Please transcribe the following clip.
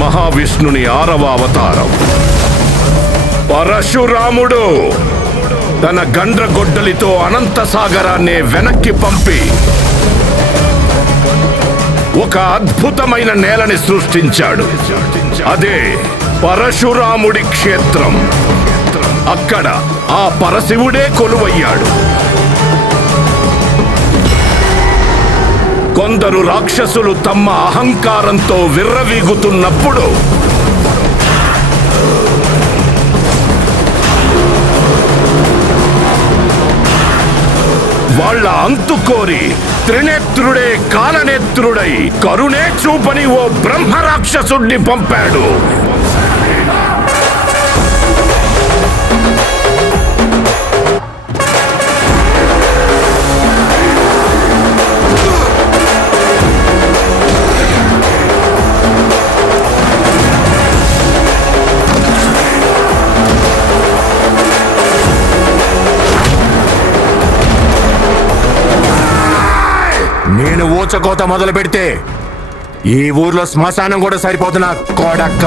మహావిష్ణుని 6వ అవతారం. పరశురాముడు తన గండ్రగొడ్డలితో అనంత సాగరాన్నే వెనక్కి పంపి ఒక అద్భుతమైన నేలని సృష్టించాడు. అదే పరశురాముడి క్షేత్రం. అక్కడ ఆ పరశివుడే కొలువయ్యాడు. కొందరు రాక్షసులు తమ అహంకారంతో విర్రవీగుతున్నప్పుడు వాళ్ళ అంతు కోరి త్రినేత్రుడే కాలనేత్రుడై కరుణే చూపని ఓ బ్రహ్మ రాక్షసుడిని పంపాడు. నేను ఊచకోత మొదలు పెడితే ఈ ఊర్లో శ్మశానం కూడా సరిపోతున్నా కొడక్క.